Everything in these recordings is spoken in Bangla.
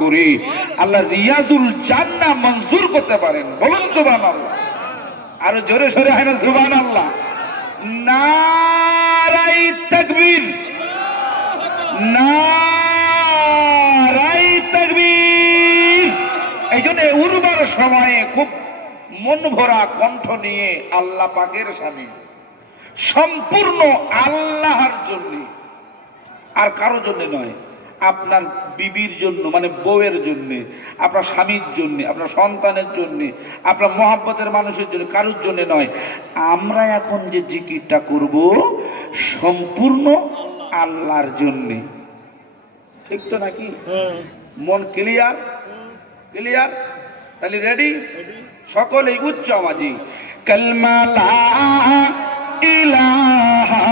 করি আল্লাহ রিয়াজুল জান্নাহ মঞ্জুর করতে পারেন। বলুন সুবহানাল্লাহ। আর জোরে সোরে হয় না সুবহানাল্লাহ? নারাই তাকবীর, নারাই তাকবীর। এই জন্য উর্বর সময়ে খুব মন ভরা কণ্ঠ নিয়ে আল্লাহ পাকের সামনে সম্পূর্ণ আল্লাহর জন্য, আর কারো জন্য নয়। আপনার বিবির জন্য, মানে বউয়ের জন্য, আপনার স্বামীর জন্য, আপনার সন্তানের জন্য, আপনার মহব্বতের মানুষের জন্য, কারোর জন্য নয়। আমরা এখন যে জিকিরটা করব সম্পূর্ণ আল্লাহর জন্য। ঠিক তো নাকি? মন ক্লিয়ার? ক্লিয়ার? তাহলে রেডি? সকলেই উচ্চ আওয়াজে কালমা লা ইলাহা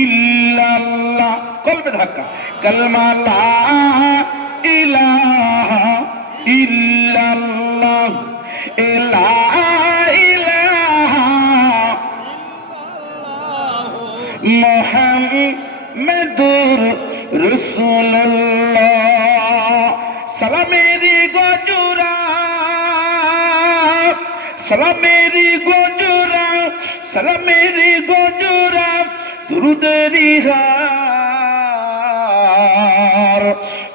ইল্লাল্লাহ, কলবে ধাক্কা, কালমা লা ইলাহা ইল্লাল্লাহ, লা ইলাহা মুহাম্মাদুর রাসূলুল্লাহ। সালামেরি গজুরা, সালামেরি গজুরা, সালামেরি গজুরা, দুরুদেরি হার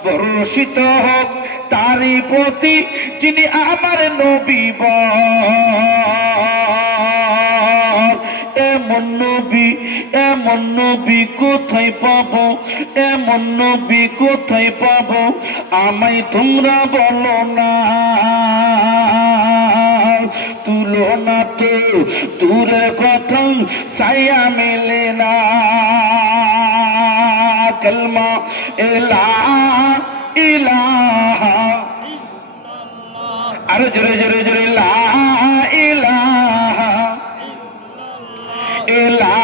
বর্ষিত হোক তারি প্রতি যিনি আমার নবী। এমন নবী, এমন নবী কোথায় পাবো? এমন নবী কোথায় পাবো? আমায় তোমরা বলো না। তুলনা তো দূরের কথা, ছায়া মেলে না। কালমা লা ইলাহা, আরো জোরে জোরে জোরে, লা ইলাহা, লা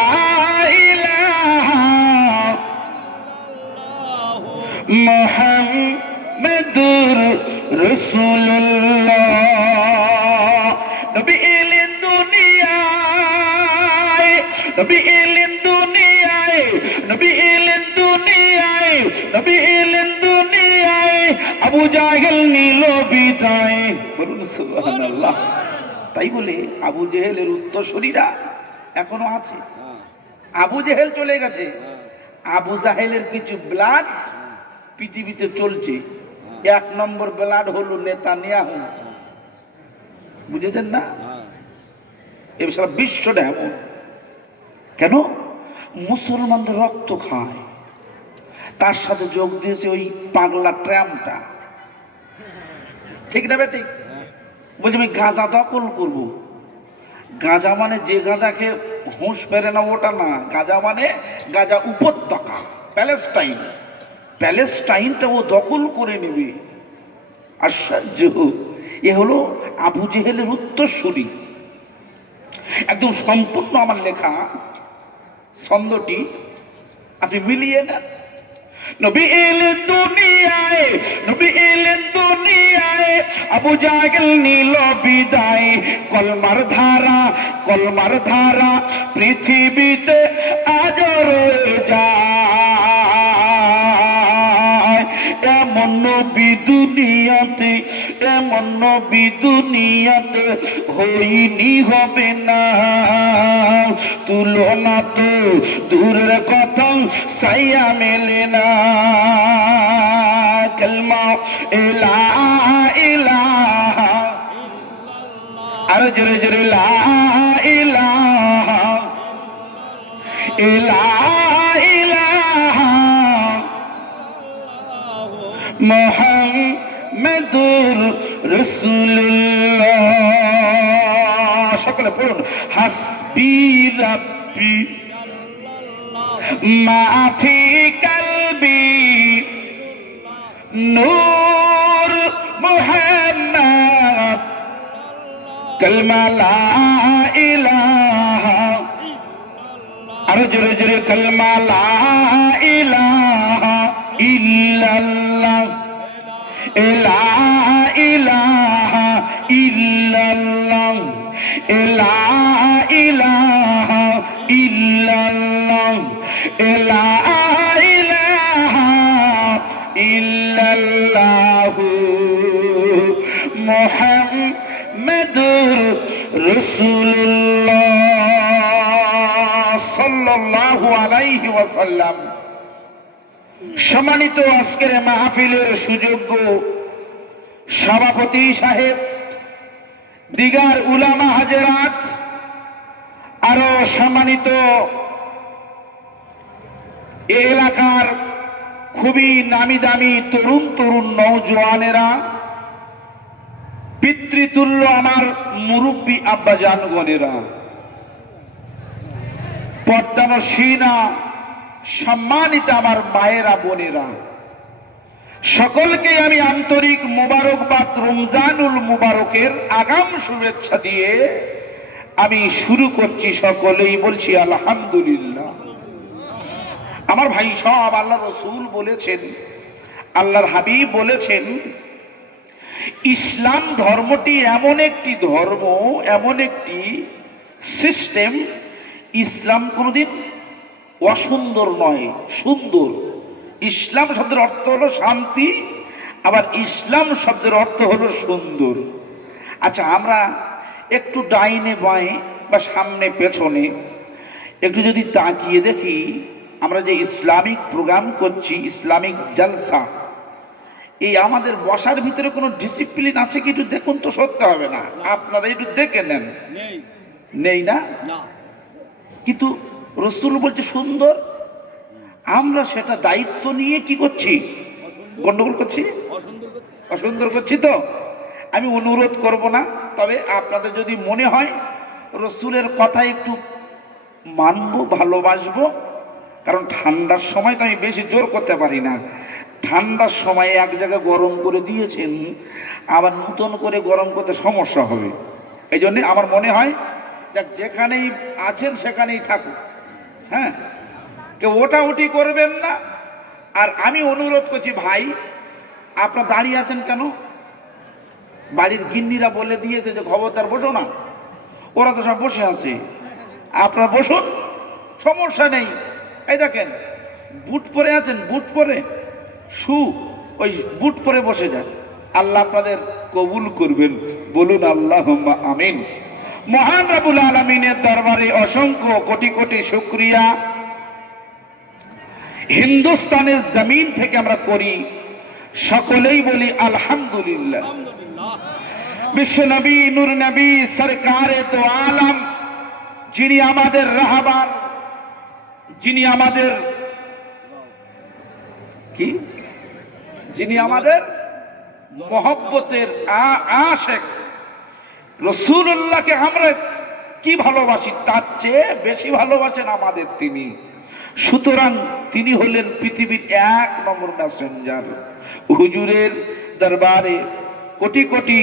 ইলাহা মুহাম্মাদুর রাসূলুল্লাহ। নবী এলেন দুনিয়ায়, নবী এলেন দুনিয়ায়, নবী এলেন দুনিয়ায়, নবী এলেন দুনিয়ায়, আবু জাহেল নিল বিদায়। বলুন সুবহানাল্লাহ। তাই বলে আবু জেহেলের উত্তরসূরিরা এখনো আছে। আবু জেহেল চলে গেছে, আবু জাহেলের কিছু ব্লাড পৃথিবীতে চলছে। এক নম্বর ব্লাড হলো নেতানিয়াহু। বুঝেছেন না? এ সারা বিশ্বটা এমন। কেন? মুসলমানদের রক্ত খায়, তার সাথে যোগ দিয়েছে ওই পাগলা ট্রাম্পটা। ঠিক না বেঠিক? বলছি আমি গাঁজা দখল করব। গাঁজা মানে যে গাঁজাকে হুঁশ ফেরে না ওটা না, গাঁজা মানে গাঁজা উপত্যকা, প্যালেস্টাইন। প্যালেস্টাইনটা ও দখল করে নেবে। আশ্চর্য! এ হলো আবু জেহেলের উত্তরসূরি। একদম সম্পূর্ণ আমার লেখা ছন্দটি আপনি মিলিয়ে নেন। নবী এলেন দুনিয়ায়, নবী এলেন দুনিয়ায়, আবু জাহেল নিল বিদায়। কলমার ধারা, কলমার ধারা পৃথিবীতে আজ রয়ে যায়। এমন নবী দুনিয়াতে, এমন নবী দুনিয়াতে হইনি, হবে না। তুলনা তো দূরের কথা, ছায়া মেলে না। কালমা লা ইলাহা, আরো জোরে জোরে, লা ইলাহা, লা ইলাহা মুহাম্মাদুর রাসূলুল্লাহ। সকলে পড়ুন, হাসবি রাব্বি মা ফি কলবি নূর মুহাম্মদ। কালমা লা ইলাহা, আরো জোরে জোরে, কালমা লা ইলাহা ইল্লাল্লাহ, লা ইলাহা ইল্লাল্লাহ, লা ইলাহা ইল্লাল্লাহ, লা ইলাহা ইল্লাল্লাহ। মুহাম্মাদুর রাসূলুল্লাহ সাল্লাল্লাহু আলাইহি ওয়াসাল্লাম। সম্মানিত আজকের মাহফিলের সুযোগ্য সভাপতি সাহেব, দিগার উলামা হাজেরাত, আরো সম্মানিত এলাকার খুবই নামি দামি তরুণ তরুণ নওজোয়ানেরা, পিতৃতুল্য আমার মুরব্বী আব্বাজানগণেরা, পর্দানসীনা সম্মানিত আমার মায়েরা বোনেরা, সকলকে আমি আন্তরিক মোবারকবাদ, রমজানুল মুবারকের আগাম শুভেচ্ছা দিয়ে আমি শুরু করছি। সকলেই বলছি আলহামদুলিল্লাহ। আমার ভাই সব, আল্লাহ রসুল বলেছেন, আল্লাহর হাবিব বলেছেন, ইসলাম ধর্মটি এমন একটি ধর্ম, এমন একটি সিস্টেম, ইসলাম কোনোদিন অসুন্দর নয়, সুন্দর। ইসলাম শব্দের অর্থ হলো শান্তি, আবার ইসলাম শব্দের অর্থ হলো সুন্দর। আচ্ছা, আমরা একটু ডাইনে বাঁয়ে বা সামনে পেছনে একটু যদি তাকিয়ে দেখি, আমরা যে ইসলামিক প্রোগ্রাম করছি, ইসলামিক জলসা, এই আমাদের বসার ভিতরে কোনো ডিসিপ্লিন আছে কি একটু দেখুন তো। সত্যি হবে না, আপনারা একটু দেখে নেন। নেই না? কিন্তু রসুল বলছে সুন্দর, আমরা সেটা দায়িত্ব নিয়ে কি করছি? গন্ডগোল করছি, অসুন্দর করছি। তো আমি অনুরোধ করব না, তবে আপনাদের যদি মনে হয় রসুলের কথা একটু মানবো, ভালোবাসবো, কারণ ঠান্ডার সময় তো আমি বেশি জোর করতে পারি না। ঠান্ডার সময় এক জায়গায় গরম করে দিয়েছেন, আবার নতুন করে গরম করতে সমস্যা হবে। এই জন্যে আমার মনে হয় যেখানেই আছেন সেখানেই থাকুন। হ্যাঁ, কেউ ওটাউটি করবেন না। আর আমি অনুরোধ করছি, ভাই আপনারা দাঁড়িয়ে আছেন কেন? বাড়ির গিন্নিরা বলে দিয়েছে যে খবরদার বসো না, ওরা তো সব বসে আছে, আপনারা বসুন, সমস্যা নেই। এই দেখেন বুট পরে আছেন, বুট পরে ওই বুট পরে বসে যান, আল্লাহ আপনাদের কবুল করবেন। বলুন আল্লাহুম্মা আমিন। মহান রব্বুল আলামিনের দরবারে অসংখ্য কোটি কোটি শুকরিয়া হিন্দুস্তানের জমিন থেকে আমরা করি, সকলেই বলি আলহামদুলিল্লাহ। বিশ্ব নবী, নূর নবী, সরকারে দো আলম, যিনি আমাদের রাহবার, যিনি আমাদের কি, যিনি আমাদের মহব্বতের আশেক, রাসূলুল্লাহকে আমরা কি ভালোবাসি, তার চেয়ে বেশি ভালোবাসেন আমাদের তিনি। সুতরাং তিনি হলেন পৃথিবীর 1 নম্বর মেসেঞ্জার। হুজুরের দরবারে কোটি কোটি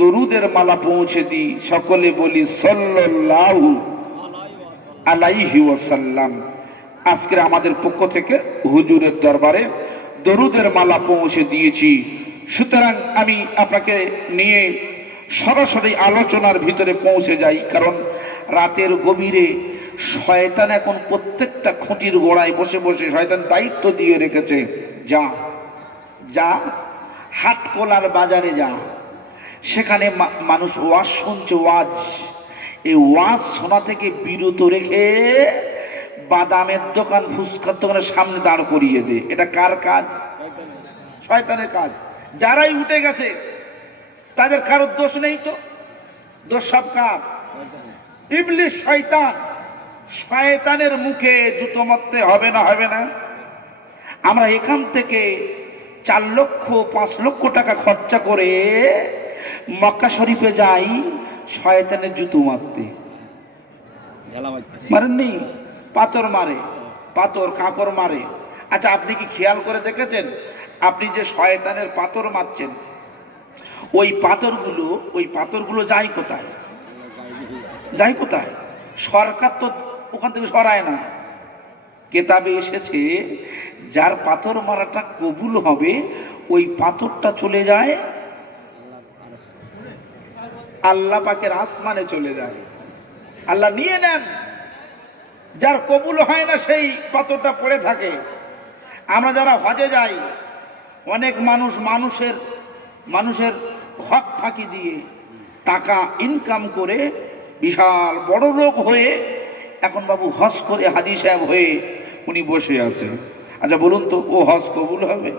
দরুদের মালা পৌঁছে দিই, সকলে বলি সাল্লাল্লাহু আলাইহি ওয়াসাল্লাম। আজকে আমাদের পক্ষ থেকে হুজুরের দরবারে দরুদের মালা পৌঁছে দিয়েছি। সুতরাং আমি আপনাকে নিয়ে সরাসরি আলোচনার ভিতরে পৌঁছে যাই, কারণ রাতের গভীরে শয়তান এখন প্রত্যেকটা খুঁটির গোড়ায় বসে বসে শয়তান দায়িত্ব দিয়ে রেখেছে, যা যা হাটকোলার বাজারে যা, সেখানে মানুষ ওয়াজ শুনছে, ওয়াজ, এই ওয়াজ শোনা থেকে বিরত রেখে বাদামের দোকান, ফুচকার দোকানের সামনে দাঁড় করিয়ে দে। এটা কার কাজ? শয়তানের কাজ। যারাই উঠে গেছে তাদের কারোর দোষ নেই, তো দোষ সব কার? ইবলিস, শয়তান। শয়তানের মুখে জুতো মারতে হবে না, হবে না? আমরা এখান থেকে 4 লক্ষ 5 লক্ষ টাকা খরচা করে মক্কা শরীফে যাই শয়তানের জুতো মারতে। মারেননি? পাথর মারে, পাথর কাপড় মারে। আচ্ছা, আপনি কি খেয়াল করে দেখেছেন, আপনি যে শয়তানের পাথর মারছেন, ওই পাথরগুলো যায় কোথায়? যায় কোথায়? সরকার তো ওখান থেকে সরায় না। কেতাবে এসেছে, যার পাথর মারাটা কবুল হবে ওই পাথরটা চলে যায় আল্লাহ পাকের আসমানে চলে যায়, আল্লাহ নিয়ে নেন। যার কবুল হয় না সেই পাথরটা পড়ে থাকে। আমরা যারা হজে যাই, অনেক মানুষের হক ফাঁকি দিয়ে টাকা ইনকাম করে বিশাল বড় লোক হয়ে এখন বাবু হজ করে হাজী সাহেব হয়ে উনি বসে আছেন। আচ্ছা বলুন তো, ও হজ কবুল হবে?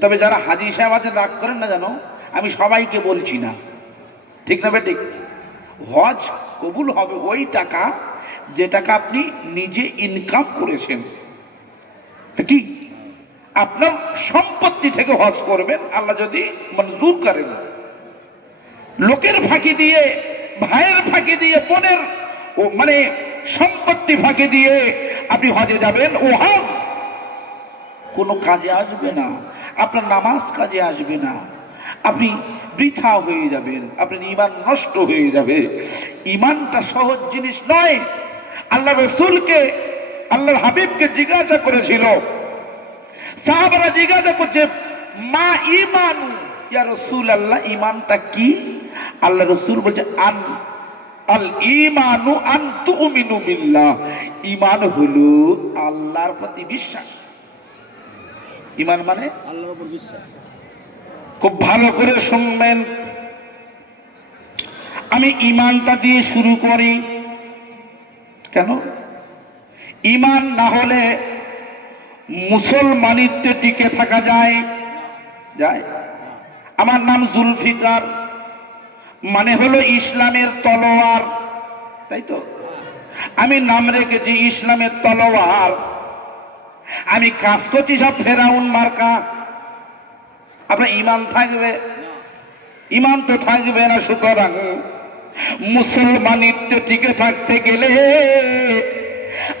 তবে যারা হাজী সাহেব আছেন রাগ করেন না জানো, আমি সবাইকে বলছি না, ঠিক না বেঠিক? হজ কবুল হবে ওই টাকা যে টাকা আপনি নিজে ইনকাম করেছেন, কি আপনার সম্পত্তি থেকে হজ করবেন আল্লাহ যদি মঞ্জুর করেন। লোকের ফাঁকি দিয়ে, ভাইয়ের ফাঁকি দিয়ে, বোনের ও মানে সম্পত্তি ফাঁকি দিয়ে আপনি হজে যাবেন, ও হজ কোনো কাজে আসবে না, আপনার নামাজ কাজে আসবে না, আপনি বৃথা হয়ে যাবেন, আপনার ঈমান নষ্ট হয়ে যাবে। ঈমানটা সহজ জিনিস নয়। আল্লাহ রসুলকে, আল্লাহর হাবিবকে জিজ্ঞাসা করেছিল, সাহাবারা জিজ্ঞাসা করছে, মা ঈমানু ইয়া রাসূলুল্লাহ, ঈমানটা কি? আল্লাহ রসুল বলছে, আল ঈমানু আন তুমিনু বিল্লাহ, ঈমান হলো আল্লাহর প্রতি বিশ্বাস। ঈমান মানে আল্লাহর উপর বিশ্বাস। খুব ভালো করে শুনবেন, আমি ঈমানটা দিয়ে শুরু করি। কেন? ঈমান না হলে মুসলমানিত্বে টিকে থাকা যায়? আমার নাম জুলফিকার, মানে হলো ইসলামের তলোয়ার, তাই তো? আমি নাম রেখেছি ইসলামের তলোয়ার। আমি কাজ করছি সব ফেরাউন মার্কা। আপনার ঈমান থাকবে? ঈমান তো থাকবে না। সুতরাং মুসলমানিত্বে টিকে থাকতে গেলে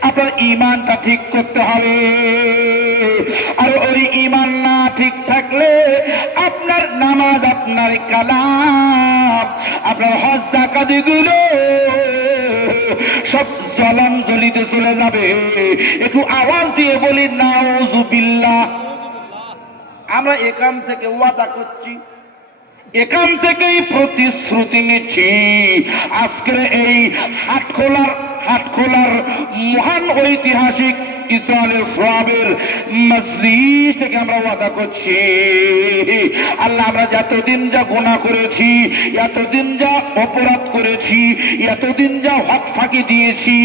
আপনার ঈমানটা ঠিক করতে হবে। আর ওই ঈমান না ঠিক থাকলে আপনার নামাজ, আপনার কালাম, আপনার হজ যাকাত গুলো সব জলাঞ্জলিতে চলে যাবে। একটু আওয়াজ দিয়ে বলি নাউজুবিল্লাহ। আমরা এখান থেকে ওয়াদা করছি, এখান থেকেই প্রতিশ্রুতি নিচ্ছি, আজকের এই হাটখোলার মহান ঐতিহাসিক ইসরায়েলের সওয়াবের মজলিস থেকে আমরা ওয়াদা করছি, আল্লাহ আমরা যতদিন যা গুনাহ করেছি, এতদিন যা অপরাধ করেছি, এতদিন যা হক ফাঁকি দিয়েছি,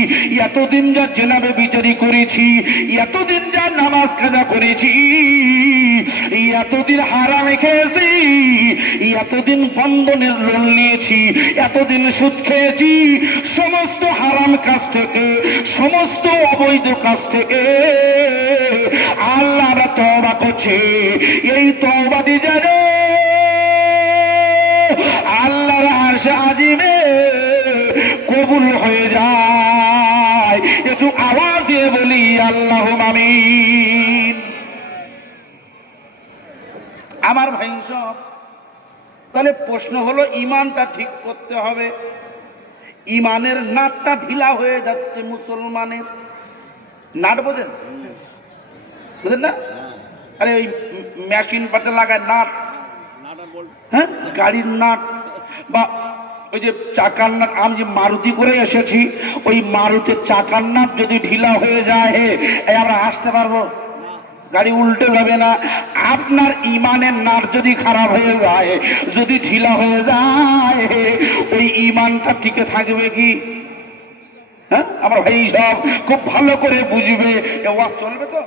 এতদিন যা জেনাবে বিচারি করেছি, এতদিন যা নামাজ কাজা করেছি, এতদিন হারামে খেয়েছি, এতদিন বন্ধনের লোন নিয়েছি, এতদিন সুদ খেয়েছি, সমস্ত হারাম কাজ থেকে, সমস্ত অবৈধ কাজ থেকে আল্লাহ আমরা তওবা করছি। এই তওবা দিয়ে যেন আল্লাহর আরশে আজিমে কবুল হয়ে যায়। একটু আওয়াজ দিয়ে বলি আল্লাহুম্মা আমিন। আমার ভাই সব, তাহলে প্রশ্ন হলো ঈমানটা ঠিক করতে হবে। ঈমানের নাটটা ঢিলা হয়ে যাচ্ছে মুসলমানের। নাট বোঝেন? বুঝেন না? আরে ওই মেশিন পাটা লাগায় নাট, হ্যাঁ, গাড়ির নাট বা ওই যে চাকার নাট। আমি যে মারুতি করে এসেছি, ওই মারুতির চাকার নাট যদি ঢিলা হয়ে যায়, আমরা আসতে পারবো? গাড়ি উল্টে যাবে না? আপনার ঈমানের নাট যদি খারাপ হয়ে যায়, যদি ঢিলা হয়ে যায়, ওই ঈমানটা টিকে থাকবে কি? হ্যাঁ, আমার ভাই সব খুব ভালো করে বুঝবে। এ ওয়াজ চলবে তো?